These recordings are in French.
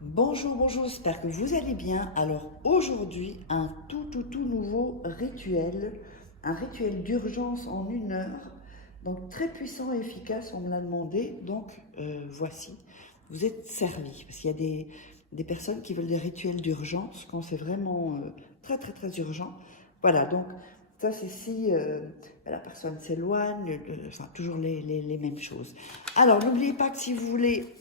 Bonjour, bonjour, j'espère que vous allez bien. Alors aujourd'hui, un tout nouveau rituel, un rituel d'urgence en 1 heure, donc très puissant et efficace, on me l'a demandé, donc voici, vous êtes servis, parce qu'il y a des personnes qui veulent des rituels d'urgence quand c'est vraiment très urgent. Voilà, donc ça c'est si la personne s'éloigne, enfin toujours les mêmes choses. Alors n'oubliez pas que si vous voulez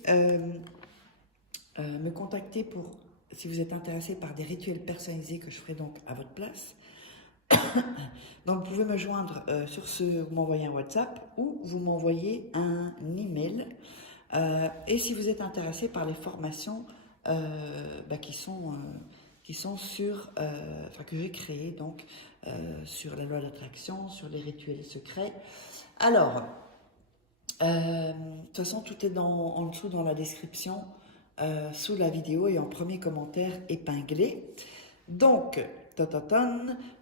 me contacter pour, si vous êtes intéressé par des rituels personnalisés que je ferai donc à votre place. Donc vous pouvez me joindre sur ce, vous m'envoyez un WhatsApp ou vous m'envoyez un email. Et si vous êtes intéressé par les formations qui sont sur, enfin que j'ai créées donc sur la loi d'attraction, sur les rituels secrets. Alors, de toute façon, tout est en dessous dans la description, sous la vidéo et en premier commentaire épinglé. Donc,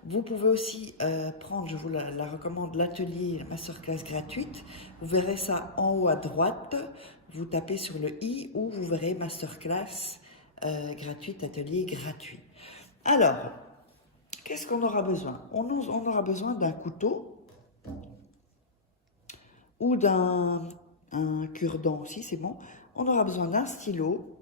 vous pouvez aussi prendre, je vous la recommande, l'atelier, la masterclass gratuite. Vous verrez ça en haut à droite. Vous tapez sur le i où vous verrez masterclass gratuite, atelier gratuit. Alors, qu'est-ce qu'on aura besoin? On aura besoin d'un couteau ou d'un cure-dent aussi, c'est bon. On aura besoin d'un stylo.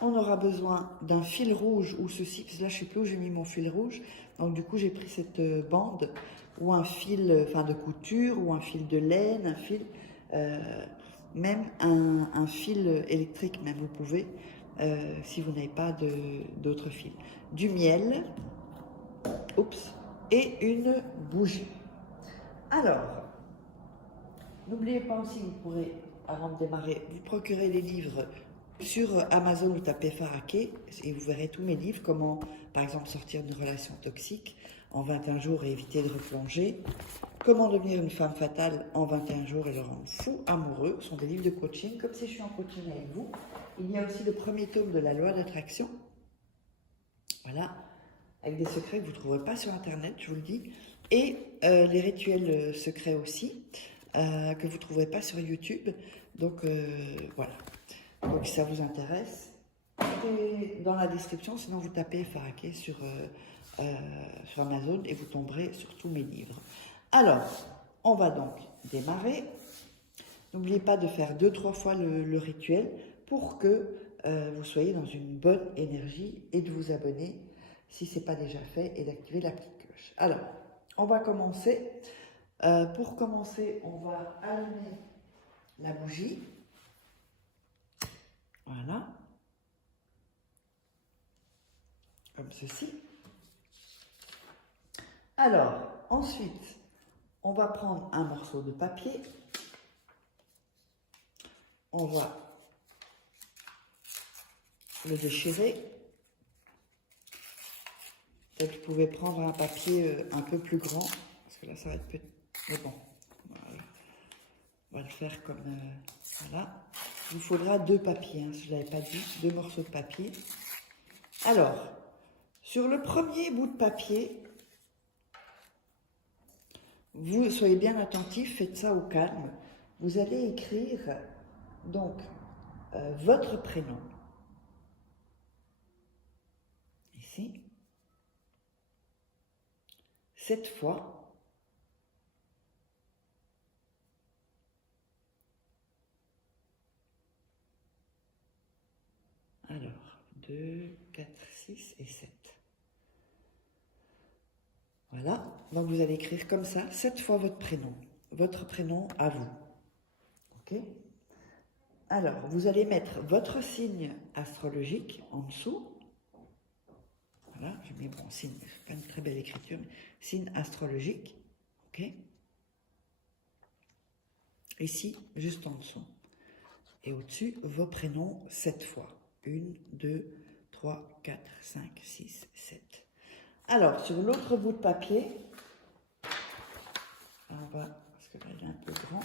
On aura besoin d'un fil rouge ou ceci, parce que là je ne sais plus où j'ai mis mon fil rouge. Donc du coup j'ai pris cette bande ou un fil enfin, de couture ou un fil de laine, un fil, même un fil électrique, même vous pouvez, si vous n'avez pas d'autres fils. Du miel, oups, et une bougie. Alors, n'oubliez pas aussi, vous pourrez, avant de démarrer, vous procurer des livres sur Amazon. Vous tapez Faraké et vous verrez tous mes livres, comment par exemple sortir d'une relation toxique en 21 jours et éviter de replonger, comment devenir une femme fatale en 21 jours et le rendre fou amoureux. Ce sont des livres de coaching, comme si je suis en coaching avec vous. Il y a aussi le premier tome de la loi d'attraction, voilà, avec des secrets que vous ne trouverez pas sur internet, je vous le dis, et les rituels secrets aussi, que vous ne trouverez pas sur YouTube. Donc voilà. Donc si ça vous intéresse, c'est dans la description, sinon vous tapez Faraké sur Amazon et vous tomberez sur tous mes livres. Alors, on va donc démarrer. N'oubliez pas de faire 2-3 fois le rituel pour que vous soyez dans une bonne énergie et de vous abonner si ce n'est pas déjà fait et d'activer la petite cloche. Alors, on va commencer. Pour commencer, on va allumer la bougie. Voilà. Comme ceci. Alors, ensuite, on va prendre un morceau de papier. On va le déchirer. Peut-être que vous pouvez prendre un papier un peu plus grand, parce que là, ça va être petit. Mais bon, voilà. On va le faire comme voilà. Il vous faudra 2 papiers, hein, si je ne l'avais pas dit, 2 morceaux de papier. Alors, sur le premier bout de papier, vous soyez bien attentifs, faites ça au calme. Vous allez écrire donc votre prénom. Ici. 7 fois. Alors, 2, 4, 6 et 7. Voilà, donc vous allez écrire comme ça, 7 fois votre prénom à vous. Ok? Alors, vous allez mettre votre signe astrologique en dessous. Voilà, j'ai mis mon signe, c'est pas une très belle écriture, mais signe astrologique. Ok? Ici, juste en dessous. Et au-dessus, vos prénoms 7 fois. 1, 2, 3, 4, 5, 6, 7. Alors, sur l'autre bout de papier, on va, parce que là, il est un peu grand.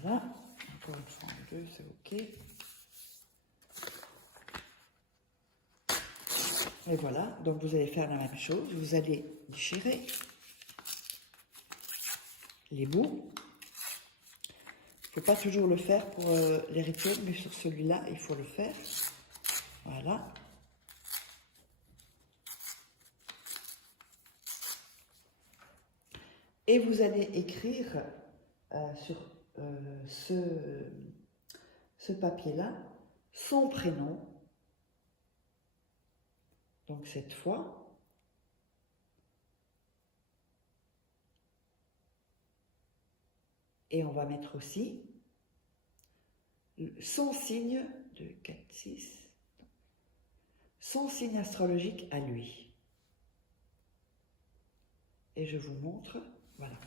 Voilà, encore une fois en 2, c'est ok. Et voilà, donc vous allez faire la même chose. Vous allez déchirer les bouts. Il ne faut pas toujours le faire pour les rituels, mais sur celui-là, il faut le faire. Voilà. Et vous allez écrire sur ce papier-là son prénom. Donc cette fois, et on va mettre aussi son signe, 2, 4, 6, son signe astrologique à lui. Et je vous montre, voilà.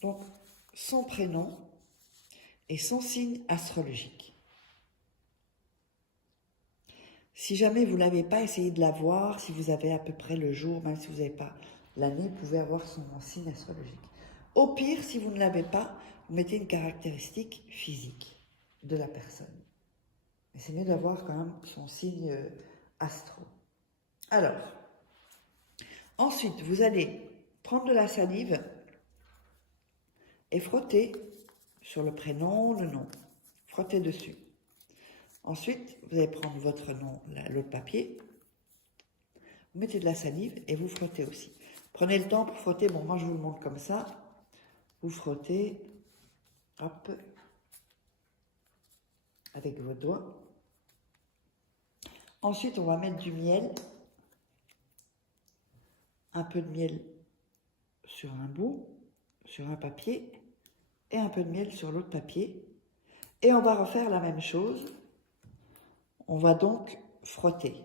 Donc, son prénom et son signe astrologique. Si jamais vous ne l'avez pas, essayé de l'avoir. Si vous avez à peu près le jour, même si vous n'avez pas l'année, vous pouvez avoir son signe astrologique. Au pire, si vous ne l'avez pas, vous mettez une caractéristique physique de la personne. Mais c'est mieux d'avoir quand même son signe astro. Alors, ensuite, vous allez prendre de la salive et frotter sur le prénom, le nom. Frottez dessus. Ensuite, vous allez prendre votre nom, l'autre papier, vous mettez de la salive et vous frottez aussi. Prenez le temps pour frotter. Bon, moi je vous le montre comme ça. Vous frottez, hop, avec vos doigts. Ensuite, on va mettre du miel, un peu de miel sur un bout, sur un papier, et un peu de miel sur l'autre papier. Et on va refaire la même chose. On va donc frotter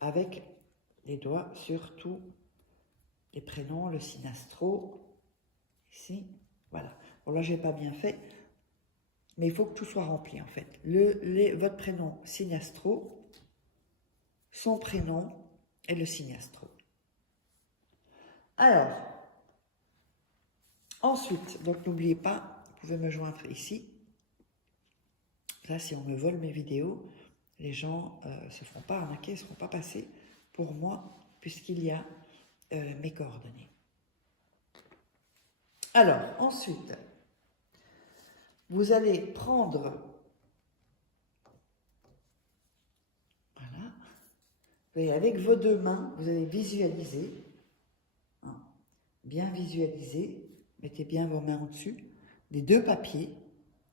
avec les doigts sur tous les prénoms, le signe astro, ici, voilà. Bon là, je n'ai pas bien fait, mais il faut que tout soit rempli en fait. Votre prénom, signe astro, son prénom et le signe astro. Alors, ensuite, donc n'oubliez pas, vous pouvez me joindre ici. Là, si on me vole mes vidéos, les gens ne se feront pas arnaquer, ne seront pas passés pour moi, puisqu'il y a mes coordonnées. Alors, ensuite, vous allez prendre, voilà, et avec vos deux mains, vous allez visualiser, hein, bien visualiser, mettez bien vos mains au-dessus, des deux papiers,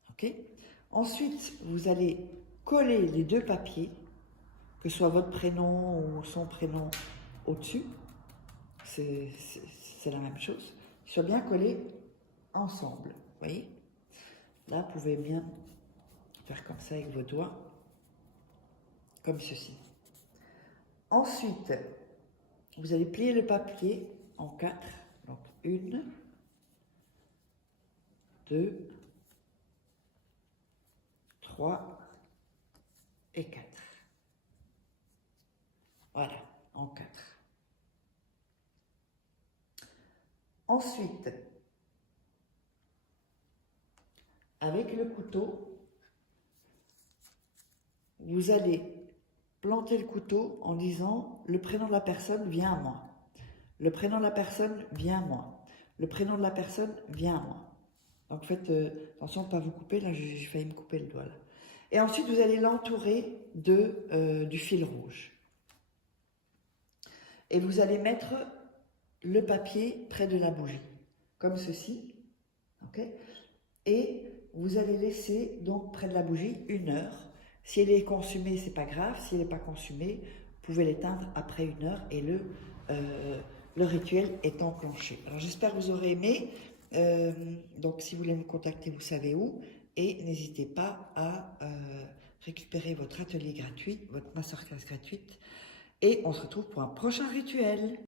ok? Ensuite, vous allez coller les deux papiers, que ce soit votre prénom ou son prénom au-dessus, c'est la même chose, qu'ils soient bien collés ensemble, vous voyez? Là, vous pouvez bien faire comme ça avec vos doigts, comme ceci. Ensuite, vous allez plier le papier en 4, donc 1, 2, 3 et 4. Voilà, en 4. Ensuite, avec le couteau, vous allez planter le couteau en disant le prénom de la personne vient à moi. Le prénom de la personne vient à moi. Le prénom de la personne vient à moi. Donc faites attention de ne pas vous couper, là j'ai failli me couper le doigt. Là. Et ensuite vous allez l'entourer du fil rouge. Et vous allez mettre le papier près de la bougie, comme ceci. Okay, et vous allez laisser donc près de la bougie 1 heure. Si elle est consumée, c'est pas grave. Si elle n'est pas consumée, vous pouvez l'éteindre après 1 heure et le rituel est enclenché. Alors j'espère que vous aurez aimé. Donc si vous voulez me contacter, vous savez où. Et n'hésitez pas à récupérer votre atelier gratuit, votre masterclass gratuite. Et on se retrouve pour un prochain rituel.